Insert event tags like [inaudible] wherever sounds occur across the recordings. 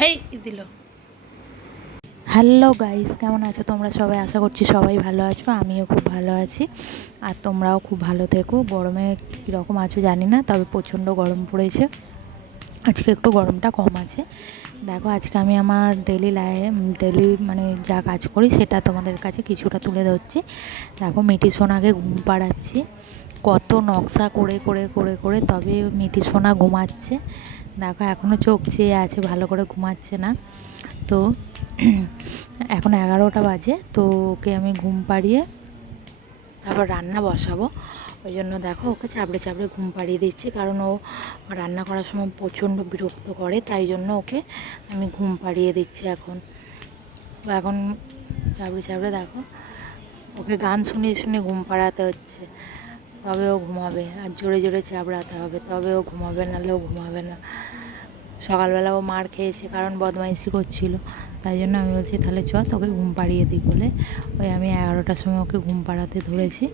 এই, দিল। Hello guys কেমন আছো তোমরা সবাই? আশা করছি সবাই ভালো আছো, আমিও খুব ভালো আছি। আর তোমরাও খুব ভালো থেকো। গরমে কীরকম আছো জানি না, তবে প্রচণ্ড গরম পড়েছে। আজকে একটু গরমটা কম আছে। দেখো, আজকে আমি আমার ডেলি লাই ডেলি মানে যা কাজ করি সেটা তোমাদের কাছে কিছুটা তুলে ধরছি। দেখো মিটি সোনাকে ঘুম পাড়াচ্ছি। কত নকশা করে করে করে করে তবে মিটি সোনা ঘুমাচ্ছে। দেখো এখনও চোখ চেয়ে আছে, ভালো করে ঘুমাচ্ছে না। তো [clears throat] এখন এগারোটা বাজে, তো ওকে আমি ঘুম পাড়িয়ে তারপর রান্না বসাবো। ওই জন্য দেখো, ওকে চাপড়ে চাপড়ে ঘুম পাড়িয়ে দিচ্ছি, কারণ ও রান্না করার সময় প্রচণ্ড বিরক্ত করে, তাই জন্য ওকে আমি ঘুম পাড়িয়ে দিচ্ছি এখন। এখন চাপড়ে চাপড়ে দেখো, ওকে গান শুনিয়ে শুনিয়ে ঘুম পাড়াতে হচ্ছে। তবে ও ঘুমাবে। আর জোরে জোরে চাপড়াতে হবে। তবে ও ঘুমাবে নাহলে ও ঘুমাবে না। সকালবেলা ও মার খেয়েছে, কারণ বদমাইশি করছিল। তাই জন্য আমি বলছি, তাহলে চ, তোকে ঘুম পাড়িয়ে দিই বলে। ওই আমি এগারোটার সময় ওকে ঘুম পাড়াতে ধরেছি।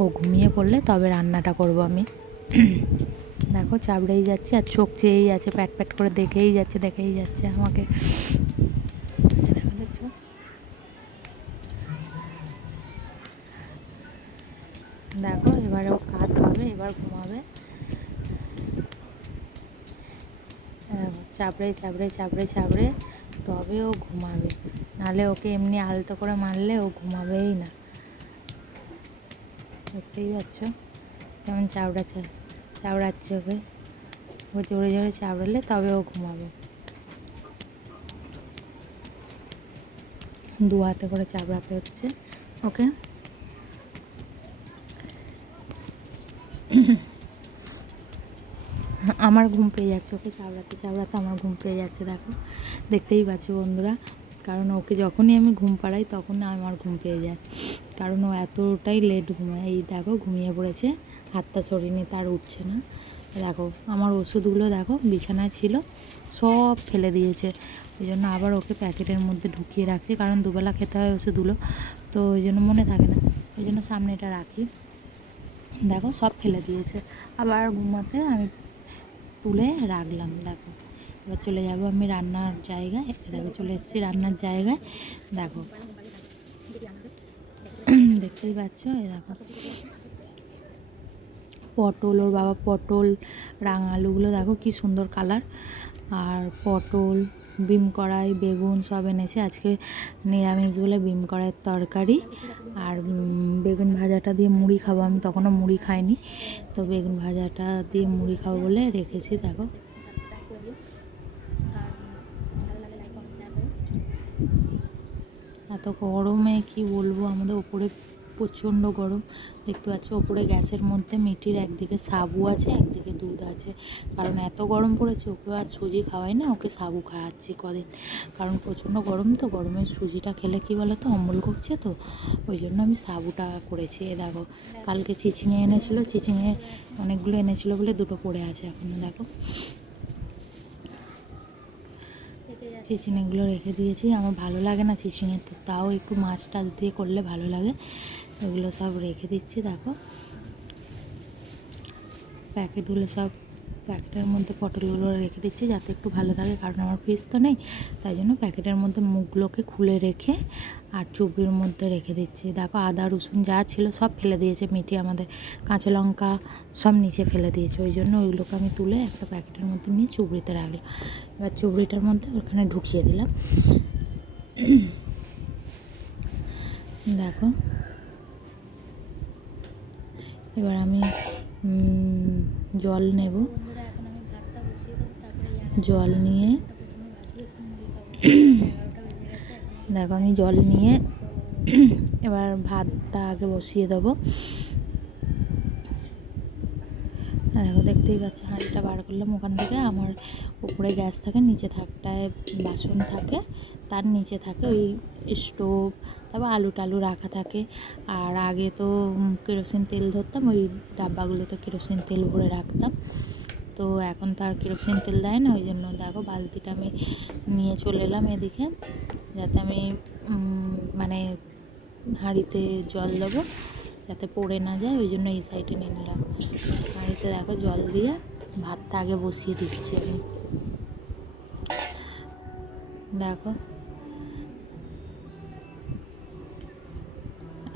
ও ঘুমিয়ে পড়লে তবে রান্নাটা করব আমি। দেখো, চাবড়েই যাচ্ছে আর চোখ চেয়েই আছে, প্যাট প্যাট করে দেখেই যাচ্ছে দেখেই যাচ্ছে আমাকে। দেখো দেখছ দেখো এবারে ও কাত হবে, এবার ঘুমাবে। চাপড়ে চাপড়ে চাপড়ে চাপড়ে তবে ও ঘুমাবে। নাহলে ওকে এমনি আলতো করে মারলে ও ঘুমাবেই না। দেখতেই পাচ্ছ? কেমন চাপড়াচ্ছে চাপড়াচ্ছে ওকে। ও জোরে জোরে চাপড়ালে তবে ও ঘুমাবে। দু হাতে করে চাপড়াতে হচ্ছে ওকে। আমার ঘুম পেয়ে যাচ্ছে, ওকে চাবড়াতে চাবড়াতে আমার ঘুম পেয়ে যাচ্ছে, দেখো। দেখতেই পাচ্ছ বন্ধুরা, কারণ ওকে যখনই আমি ঘুম পাড়াই তখন আমার ঘুম পেয়ে যায়। কারণ ও এতটাই লেট ঘুমায়। এই দেখো, ঘুমিয়ে পড়েছে, হাতটা সরিয়ে তার উঠছে না। দেখো, আমার ওষুধগুলো দেখো, বিছানায় ছিল, সব ফেলে দিয়েছে। ওই জন্য আবার ওকে প্যাকেটের মধ্যে ঢুকিয়ে রাখছি, কারণ দুবেলা খেতে হয় ওষুধগুলো, তো ওই জন্য মনে থাকে না। ওই জন্য সামনে এটা রাখি। দেখো, সব ফেলে দিয়েছে। আবার ঘুমাতে আমি তুলে রাখলাম, দেখো। এবার চলে যাব আমি রান্নার জায়গায়। দেখো, চলে এসেছি রান্নার জায়গায়। দেখো। দেখতেই পাচ্ছ? এই দেখো। পটল, ওর বাবা পটল রাঙালুগুলো দেখো কি সুন্দর কালার আর পটল বিম কড়াই, বেগুন সব এনেছে। আজকে নিরামিষ বলে বিম কড়াইয়ের তরকারি। আর বেগুন ভাজাটা দিয়ে মুড়ি খাব। আমি তখনও মুড়ি খাইনি। তো বেগুন ভাজাটা দিয়ে মুড়ি খাব বলে রেখেছি, দেখো। এত গরমে কি বলব? আমাদের ওপরে প্রচণ্ড গরম। দেখতে পাচ্ছ, ওপরে গ্যাসের মধ্যে মিটির, একদিকে সাবু আছে, একদিকে দুধ আছে। কারণ এত গরম পড়েছে, ওকে আর সুজি খাওয়াই না, ওকে সাবু খাওয়াচ্ছি কদিন। কারণ প্রচণ্ড গরম তো গরমে সুজিটা খেলে কি বলো তো অম্বল করছে তো, ওই জন্য আমি সাবুটা করেছি। এ দেখো, কালকে চিচিঙে এনেছিলো, চিচিঙে অনেকগুলো এনেছিলো বলে দুটো পড়ে আছে এখনও দেখো। চিচিনেগুলো রেখে দিয়েছি, আমার ভালো লাগে না চিচিঙে, তো তাও একটু মাছ টাছ দিয়ে করলে ভালো লাগে। এগুলো সব রেখে দিচ্ছি, দেখো। প্যাকেটগুলো সব, প্যাকেটের মধ্যে পটলগুলো রেখে দিচ্ছি যাতে একটু ভালো থাকে, কারণ আমার ফ্রিজ তো নেই। তাই জন্য প্যাকেটের মধ্যে মুখগুলোকে খুলে রেখে আর চুবড়ির মধ্যে রেখে দিচ্ছি। দেখো, আদা, রসুন যা ছিল সব ফেলে দিয়েছে মিটি আমাদের কাঁচা লঙ্কা সব নিচে ফেলে দিয়েছে। ওই জন্য ওইগুলোকে আমি তুলে একটা প্যাকেটের মধ্যে নিয়ে চুবড়িতে রাখলাম। এবার চুবড়িটার মধ্যে ওখানে ঢুকিয়ে দিলাম। দেখো এবার আমি জল নেব। জল নিয়ে, দেখো আমি জল নিয়ে, এবার ভাতটা আগে বসিয়ে দেবো। দেখো, দেখতেই পাচ্ছি, হাঁড়িটা বার করলাম ওখান থেকে। আমার উপরে গ্যাস থাকে, নিচে থাকটায় বাসন থাকে, তার নিচে থাকে ওই স্টোভ, তারপর আলু টালু রাখা থাকে। আর আগে তো কেরোসিন তেল ধরতাম, ওই ডাব্বাগুলোতে কেরোসিন তেল ভরে রাখতাম। তো এখন তো আর কেরোসিন তেল দেয় না, ওই জন্য দেখো বালতিটা আমি নিয়ে চলে এলাম এদিকে, যাতে আমি মানে হাঁড়িতে জল দেবো, যাতে পড়ে না যায়, ওই জন্য এই সাইডে নিয়ে নিলাম। হাঁড়িতে দেখো জল দিয়ে ভাতটা আগে বসিয়ে দিচ্ছি আমি। দেখো।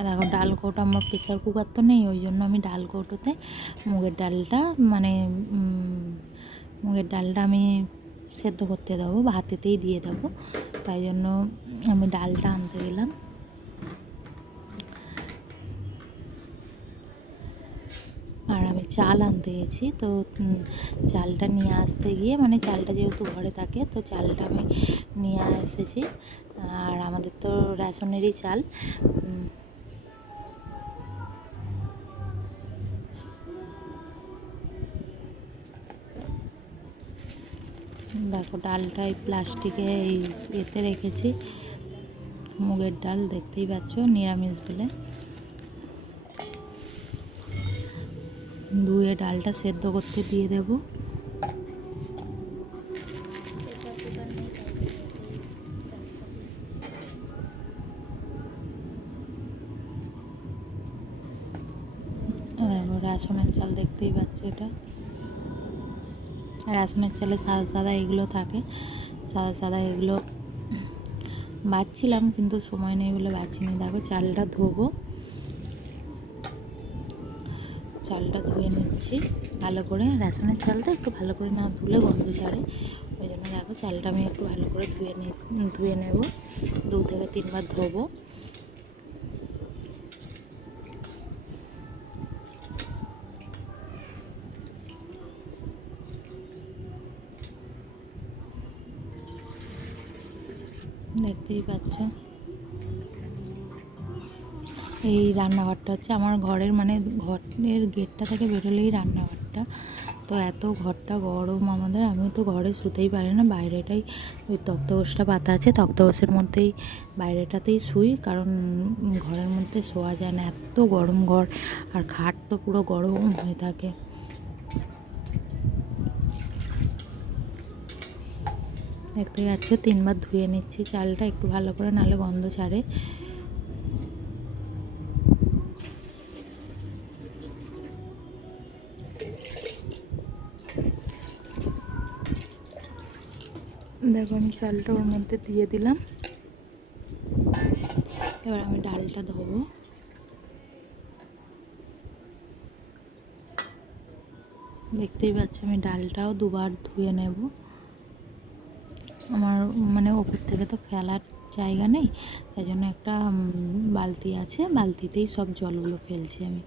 দেখো, ডাল কৌটো আমার প্রেসার কুকার তো নেই, ওই জন্য আমি ডাল কৌটোতে মুগের ডালটা মানে মুগের ডালটা আমি সেদ্ধ করতে দেবো ভাতেতেই দিয়ে দেবো। তাই জন্য আমি ডালটা আনতে গেলাম। আর আমি চাল আনতে গেছি। তো চালটা নিয়ে আসতে গিয়ে মানে চালটা যেহেতু ঘরে থাকে, তো চালটা আমি নিয়ে এসেছি। আর আমাদের তো রেশনেরই চাল। দেখো, ডালটা এই প্লাস্টিকে এই এতে রেখেছি। মুগের ডাল, দেখতেই পাচ্ছ, নিরামিষ বলে। ধুয়ে ডালটা সেদ্ধ করতে দিয়ে দেব। রাসনের চাল দেখতেই পাচ্ছি এটা। রাসনের চালে সাদা সাদা এগুলো থাকে। সাদা সাদা এগুলো বাচ্ছিলাম কিন্তু সময় নেই বলে বাচ্চিনি দেখো চালটা ধোবো। চালটা ধুয়ে নিচ্ছি। ভালো করে রেশনের চালটা একটু ভালো করে না ধুলে গন্ধ ছাড়ে। ওই জন্য দেখো চালটা আমি একটু ভালো করে ধুয়ে নি ধুয়ে নেব। দু থেকে তিনবার ধোবো। দেখতেই পাচ্ছ? এই রান্নাঘরটা হচ্ছে আমার ঘরের মানে ঘরের গেটটা থেকে বেরোলেই রান্নাঘরটা। তো এত ঘরটা গরম আমাদের, আমি তো ঘরে শুতেই পারি না, বাইরেটাই ওই তক্তপোষটা পাতা আছে, তক্তপোষের মধ্যেই বাইরেটাতেই শুই, কারণ ঘরের মধ্যে শোয়া যায় না, এত গরম ঘর, আর খাট তো পুরো গরম হয়ে থাকে। দেখতেই পাচ্ছ, তিনবার ধুয়ে নিচ্ছি চালটা, একটু ভালো করে, নাহলে গন্ধ ছাড়ে। দেখো আমি চালটা ওর মধ্যে দিয়ে দিলাম। এবার আমি ডালটা ধোবো। দেখতেই পাচ্ছি আমি ডালটাও দুবার ধুয়ে নেব। আমার মানে ওপর থেকে তো ফেলার জায়গা নেই, তাই জন্য একটা বালতি আছে। বালতিতেই সব জলগুলো ফেলছি আমি।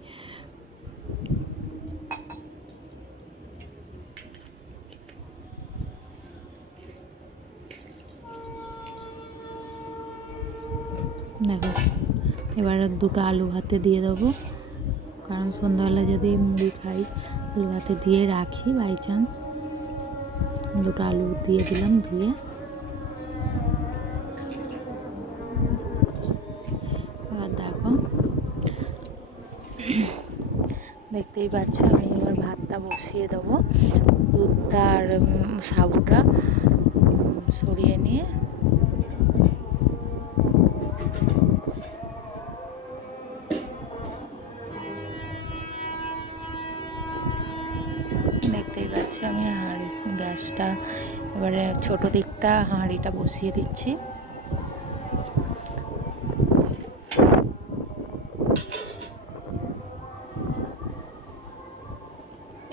দেখো, এবার দুটো আলু ভাতে দিয়ে দেবো। কারণ সন্ধ্যাবেলা যদি মুড়ি খাই, আলু ভাতে দিয়ে রাখি বাই চান্স দুটো আলু দিয়ে দিলাম ধুয়ে। এবার দেখো, দেখতেই পাচ্ছ, আমি এবার ভাতটা বসিয়ে দেবো। দুধটা আর সাবুটা সরিয়ে নিয়ে পাচ্ছি আমি হাঁড়ি, গ্যাসটা, এবারে ছোট দিকটা হাঁড়িটা বসিয়ে দিচ্ছি।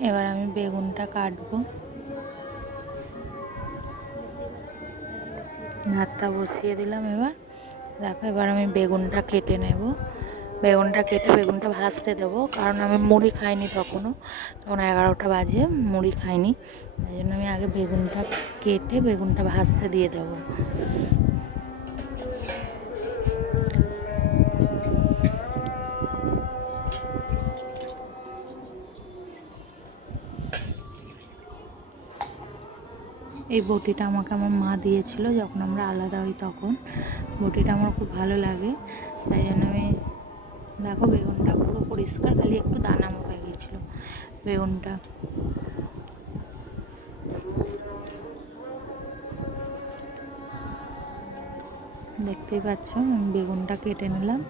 এবার আমি বেগুনটা কাটবো। ভাতটা বসিয়ে দিলাম এবার। দেখো, এবার আমি বেগুনটা কেটে নেব। বেগুনটা কেটে বেগুনটা ভাজতে দেবো। কারণ আমি মুড়ি খাইনি তখনও। তখন এগারোটা বাজে, মুড়ি খাইনি। তাই জন্য আমি আগে বেগুনটা কেটে বেগুনটা ভাজতে দিয়ে দেবো। এই বটিটা আমাকে আমার মা দিয়েছিল যখন আমরা আলাদা হই তখন। বটিটা আমার খুব ভালো লাগে। তাই জন্য আমি দেখো বেগুনটা পুরো পরিষ্কার, খালি একটু দানা হয়ে গেছিল বেগুনটা। দেখতেই পাচ্ছ, বেগুনটা কেটে নিলাম।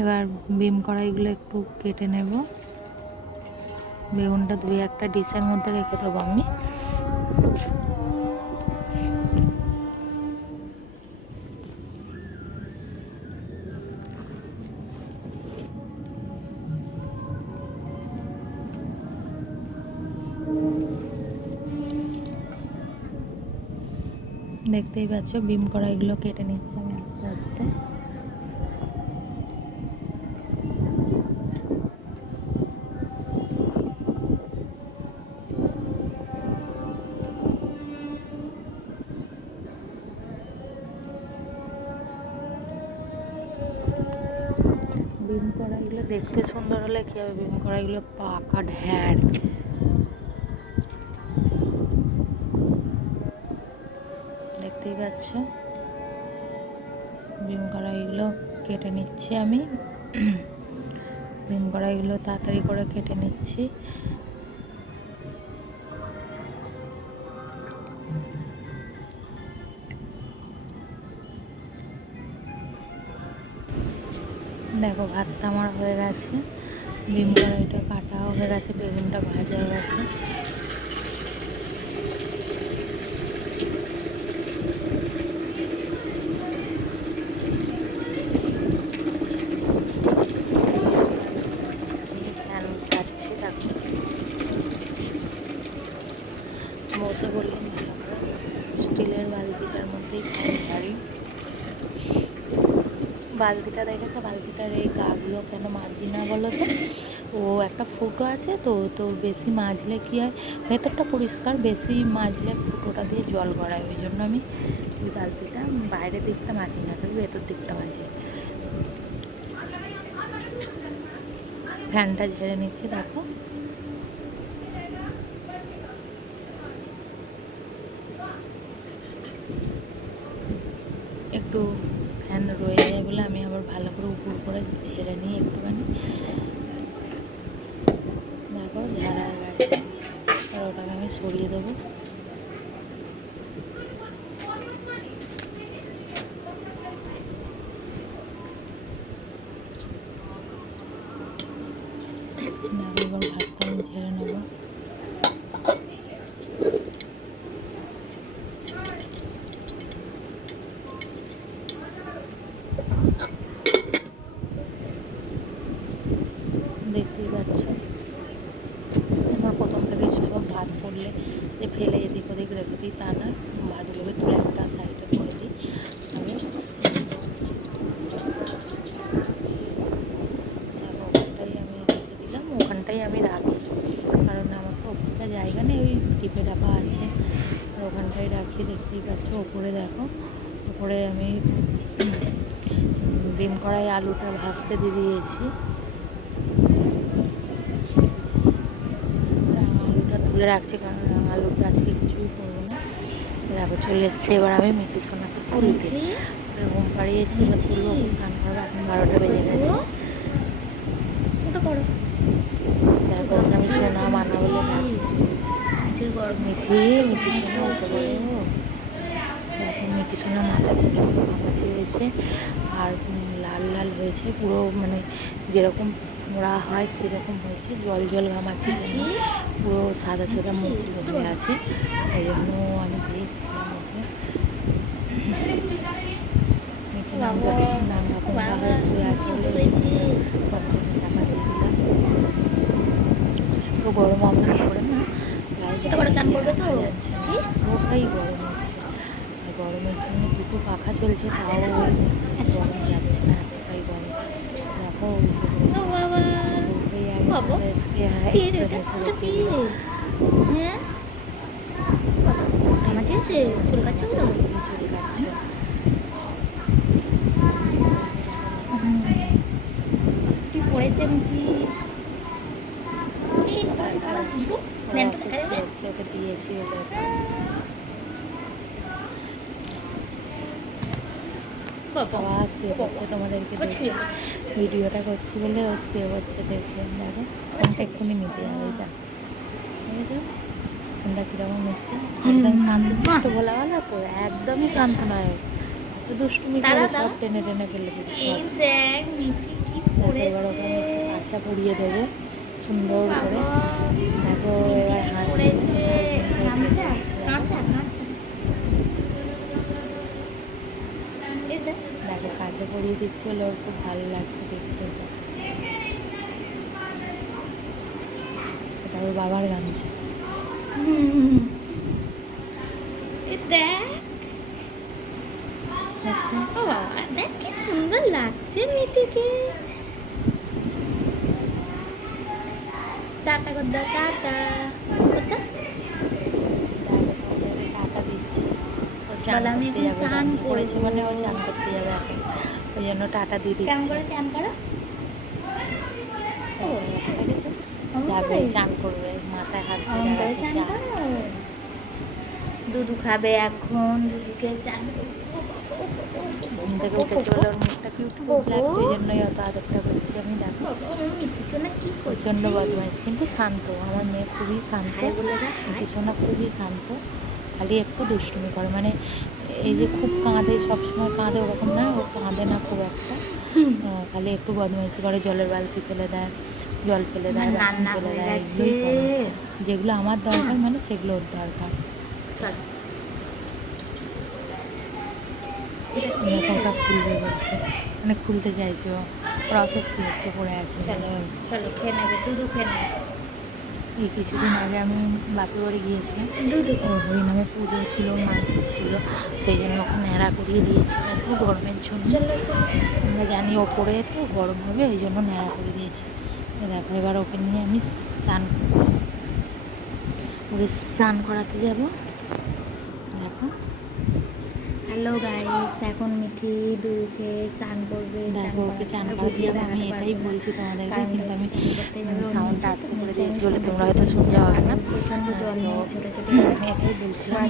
এবার বিম কড়াইগুলো একটু কেটে নেব। বেগুনটা দুই একটা ডিশের মধ্যে রেখে দেবো আমি। দেখতেই পাচ্ছ, বিম করা এগুলো কেটে নিচ্ছে আমি আস্তে আস্তে। বিম কড়াইগুলো দেখতে সুন্দর হলে কী হবে? বিম কড়াইগুলো পাকা ঢ্যাঁড়। পাচ্ছ বিম কড়াইগুলো কেটে নিচ্ছি আমি। বিম কড়াইগুলো তাড়াতাড়ি করে কেটে নিচ্ছি। দেখো, ভাতটা আমার হয়ে গেছে। বিম কড়াইটা কাটাও হয়ে গেছে, বেগুনটা ভাজা হয়ে গেছে ফ্যান ছাড়ছি দেখো বসে বললাম ভালো করে স্টিলের বালতিটার মধ্যেই ফ্যান ছাড়ি বালতিটা দেখেছ? বালতিটার এই গাগুলো কেন মাজি না বলো তো? ও একটা ফুটো আছে তো তো বেশি মাজলে কী হয়? ভেতরটা পরিষ্কার, বেশি মাজলে ফুটোটা দিয়ে জল গড়ায়, ওই জন্য আমি ওই বালতিটা বাইরের দিকটা মাজি না, খালি ভেতর দিকটা মাজি। ফ্যানটা ঝেড়ে নিচ্ছি, দেখো। একটু ফ্যান রয়ে যায় বলে আমি আবার ভালো করে উপর করে ঝেড়ে নিই একটুখানি। দেখো, ঝাড়া গেছে। আর ওটাকে আমি সরিয়ে দেবো দেখো এবার ভাতটা আমি ঝেড়ে নেব দেখতেই পাচ্ছ আমার প্রথম থেকে সব পড়লে যে ফেলে এদিক ওদিক রেখে দিই, তা না ভাতগুলোকে তুলে একটা সাইডে করে দিই। আমি ওখানটাই আমি রেখে দিলাম, ওখানটাই আমি রাখি। কারণ আমার তো ওখানটা জায়গা নেই, ওই টিপে ডাবা আছে। আর ওখানটাই রাখি, দেখতেই পাচ্ছ ওপরে দেখো, ওপরে আমি ডিম কড়াই আলুটা ভাজতে দিয়ে দিয়েছি। তুলে রাখছি কারণ রাঙা আলুতে আজকে কিছুই করব না। দেখো চলে এসছে। এবার আমি মিটি সোনাকে তুলতে ঘুম পাড়িয়েছি এবার তুলবো ওকে স্নান করব। এখন বারোটা বেজে গেছে। ওটা করো। দেখো ওকে আমি সোনা মানা বলে ডাকছি গরম মিঠি মিঠি সোনা উঠে পড়ে ও। দেখো মিঠি সোনা মাথা প্রচুর ঘামাচি হয়েছে। আর লাল লাল হয়েছে। পুরো মানে যেরকম মোড়া হয় সেরকম হয়েছে। জল জল ঘামাচি মিঠি? পুরো সাদা সাদা মুখগুলো হয়ে আছে। ওই জন্য আমি দেখছিলাম ওকে। শুয়ে আছে প্রথমে চাপা দিয়ে দিলাম। এত গরম আমরা করে না গায়ে চান করবে তো? যাচ্ছে পুরোটাই গরম হচ্ছে। গরমের জন্য দুটো পাখা চলছে তাও গরম যাচ্ছে না এতটাই গরম। দেখো বাবা উঠেই আগে বাবা, আজকে হ্যাঁ কি একটু রে এটা? হেসে ওটা কি দেখিয়ে দিল। হ্যাঁ আমার চেয়েছে চুল কাটছে ওগুলো চুল চুল কাটছো কি পড়েছে মিঠি এই বাবা, বাবা, দুটো নেন তো, অসুস্থ আরে বাবা। হচ্ছে ওকে দিয়েছি ওদের বাবা, শুয়ে পড়ছে তোমাদেরকে। ভিডিওটা করছি বলে ও শুয়ে পড়ছে দেখো ফোনটা এক্ষুনি নিতে যাবে এটা। ফোনটা কীরকম হচ্ছে? একদম শান্ত শিষ্ট বলা গেলো তো একদমই শান্ত নয়। এত দুষ্টুমি করে সব টেনে টেনে ফেলে দিচ্ছে। এবার ওখানে আচ্ছা পরিয়ে দেবো সুন্দর করে। দেখো এবার হাসছে। গামছা দিচ্ছে ওর খুব ভালো লাগছে দেখতে। এটা ওর বাবার গামছা দেখ। আচ্ছা। দেখ কি সুন্দর লাগছে মেয়েটিকে। Tata tata. টাকা দিচ্ছি। ও চান করতে যাবে স্নান গামছা মানে ও চান করতে যাবে এখন। ওই জন্য টাটা দিয়ে দিচ্ছি। করে চান করো? যাবে চান করবে মাথায় হাত দুধু খাবে এখন দুধুকে চান ঘুম থেকে উঠেছে বলে ওর মুখটা কিউট কিউট লাগছে এই জন্যই অত আদরটা করছি আমি দেখো। প্রচণ্ড বদমাইশ কিন্তু শান্ত। আমার মেয়ে খুবই শান্ত। পিছনে খুবই শান্ত। খালি একটু দুষ্টুমি করে মানে এই যে খুব কাঁদে সবসময় কাঁদে ওরকম না কাঁদে না খুব একটা। খালি একটু বদমাইশি করে জলের বালতি ফেলে দেয় জল ফেলে দেয় বাসন ফেলে দেয় এগুলোই করে। যেগুলো আমার দরকার মানে সেগুলো ওর দরকার খুলবে বলছে। মানে খুলতে চাইছো ওর অস্বস্তি হচ্ছে পড়ে আছে চলো খেয়ে নেবে দুধু খেয়ে নেবে। এই কিছুদিন আগে আমি বাপের বাড়ি গিয়েছিলাম। হরি নামে পুজো ছিল মানসিক ছিল সেই জন্য ওখানে ন্যাড়া করিয়ে দিয়েছি একটু গরমের জন্য। আমরা জানি ওপরে তো গরম হবে ওই জন্য ন্যাড়া করে দিয়েছি। দেখো এবার ওকে নিয়ে আমি স্নান করব। ওকে স্নান করাতে যাব। দেখো। হ্যালো গাইস এখন মিঠি দুধুকে স্নান করবে দেখো ওকে চান করাতে যাব। আমি এটাই বলছি তোমাদেরকে কিন্তু আমি সাউন্ডটা আস্তে করে দিয়েছি বলে তোমরা হয়তো শুনতে পাবে না। এটাই বলছিলাম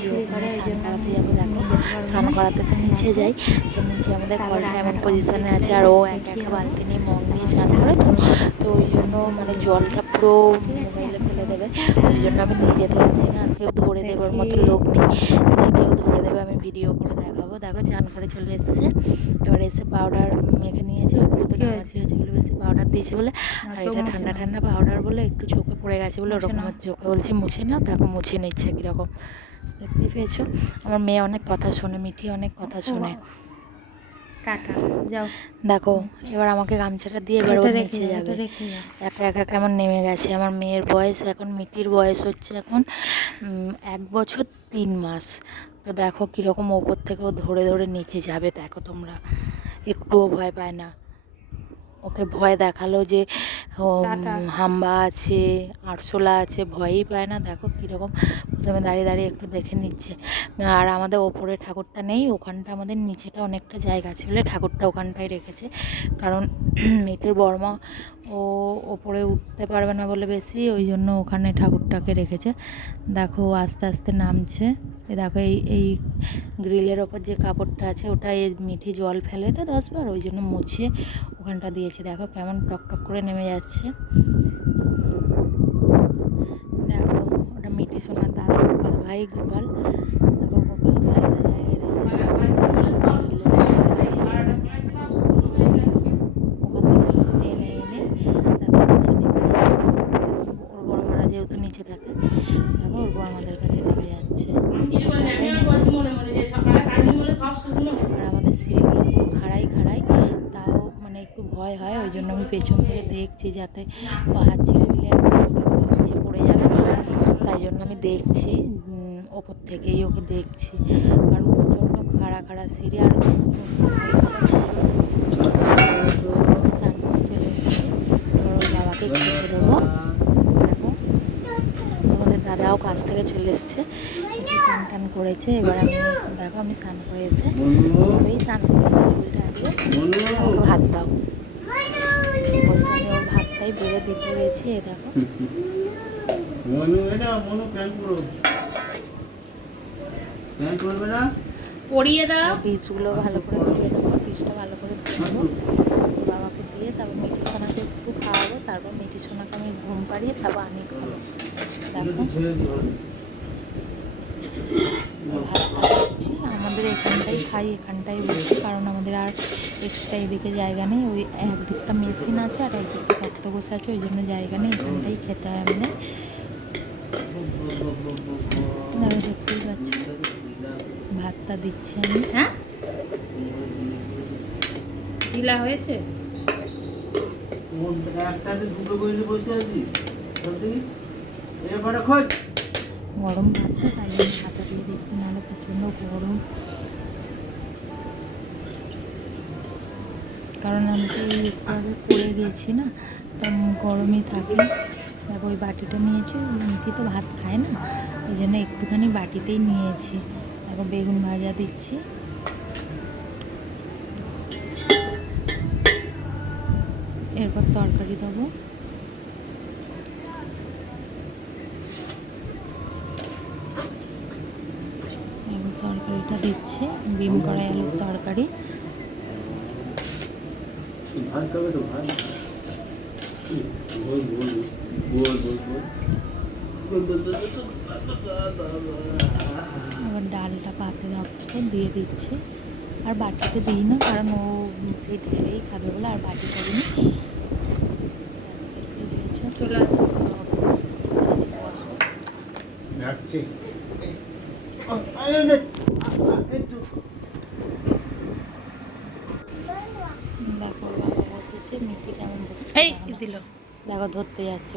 স্নান করাতে যাব। দেখো স্নান করাতে তো নিচে যাই। তো নিচে আমাদের কলটা এমন পজিশনে আছে আর ও এক দেখিয়ে একা দেবো। বালতি নিয়ে মগ নিয়ে স্নান করে। তো তো ওই জন্য মানে জলটা পুরো ওই জন্য আমি নিয়ে যেতে পারছি না। আর কেউ ধরে দেবার মতো লোক নেই। যে কেউ ধরে দেবে আমি ভিডিও করে দেখাবো। দেখো চান করে চলে এসছে। এবার এসে পাউডার মেখে নিয়েছে। ওগুলো তো নামাজি হয়েছে বলে বেশি পাউডার দিয়েছে বলে। আর এটা ঠান্ডা ঠান্ডা পাউডার বলে একটু চোখে পড়ে গেছে বলে ওরকম নাও। চোখে বলছি মুছে না দেখো মুছে নিচ্ছে কীরকম। দেখতে পেয়েছ? আমার মেয়ে অনেক কথা শোনে মিঠি অনেক কথা শোনে। টাটা যাও। দেখো এবার আমাকে গামছাটা দিয়ে এবার নিচে যাবে। একা একা কেমন নেমে গেছে? আমার মেয়ের বয়স এখন মিটির বয়স হচ্ছে এখন এক বছর তিন মাস। তো দেখো কীরকম ওপর থেকেও ধরে ধরে নিচে যাবে দেখো তোমরা। একটুও ভয় পায় না। ওকে ভয় দেখাল যে হাম্বা আছে আরশোলা আছে ভয়ই পায় না। দেখো কীরকম প্রথমে দাঁড়িয়ে দাঁড়িয়ে একটু দেখে নিচ্ছে। আর আমাদের ওপরে ঠাকুরটা নেই ওখানটা আমাদের নিচেটা অনেকটা জায়গা আছে বলে ঠাকুরটা ওখানটায় রেখেছে। কারণ [clears throat] মেয়েটির বর্মা ও ওপরে উঠতে পারবে না বলে বেশি ওই জন্য ওখানে ঠাকুরটাকে রেখেছে দেখো আস্তে আস্তে নামছে এ দেখো এই এই গ্রিলের ওপর যে কাপড়টা আছে ওটা এই মিঠি জল ফেলে তো দশবার ওই জন্য মুছে ওখানটা দিয়েছি দেখো কেমন টক টক করে নেমে যাচ্ছে দেখো ওটা মিঠি সোনার দাদা ভাই গোপাল দেখো গোপাল আলাদা জায়গায় রেখেছে। ওখান থেকে টেনে এনে দেখো নিচে নেমে যাচ্ছে। ওর বড় মারা যেহেতু নিচে থাকে দেখো ওর বড় আমাদের কাছে যাচ্ছে। আর আমাদের সিঁড়িগুলো পুরো খাড়াই খাড়াই তাও মানে একটু ভয় হয় ওই জন্য আমি পেছন থেকে দেখছি যাতে হাত ছেড়ে দিলে নিচে পড়ে যাবে তো তাই জন্য আমি দেখছি ওপর থেকেই ওকে দেখছি কারণ প্রচণ্ড খাড়া খাড়া সিঁড়ি আর করে চলে এসেছি বাবাকে খেতে দেবো দেখো তোমাদের দাদাও কাছ থেকে চলে এসছে। এসে স্নান টান করেছে এবার আমি দেখো আমি স্নান করে এসে স্নান করে চুলটা আছে আমাকে ভাত দাও। ওর ভাতটাই বেড়ে দিতে গেছি এ দেখো। পরিয়ে দাও। পিসগুলো ভালো করে ধুয়ে দেবো বীজটা ভালো করে ধুয়ে বাবাকে দিয়ে তারপর মিঠি সোনাকে একটু খাওয়াবো, তারপর মিঠি সোনাকে আমি ঘুম পাড়িয়ে তারপর আমি খাব। আমাদের এখানটাই খাই, এখানটাই বসি, কারণ আমাদের আর এক্সট্রা এদিকে জায়গা নেই। ওই একদিকটা মেশিন আছে আর একদিকটা তক্তগোস আছে, ওই জন্য জায়গা নেই, এখানটাই খেতে হয় আমাদের। দেখো দেখতেই পাচ্ছ, ভাতটা দিচ্ছি আমি। হ্যাঁ? হয়েছে? গরম তাই দিয়ে প্রচণ্ড গরম। কারণ আমি তো একটু আগে করে গেছি না তো গরমে থাকি। দেখো, ওই বাটিটা নিয়েছি মুখি তো ভাত খায় না ওই জন্য একটুখানি বাটিতেই নিয়েছি। দেখো, বেগুন ভাজা দিচ্ছি। এরপর তরকারি দেবো। তরকারিটা দিচ্ছে, বিম কড়াই আলুর তরকারি। আবার ডালটা পাতে দাও দিয়ে দিচ্ছে। আর বাটিতে দিই না, কারণ ও সেই ঢেলেই খাবে বলে আর বাটি করিনি চলে আসো। যাচ্ছি দেখো বাবা বসেছে মিটি কেমন বসে এই দিল। দেখো ধরতে যাচ্ছে।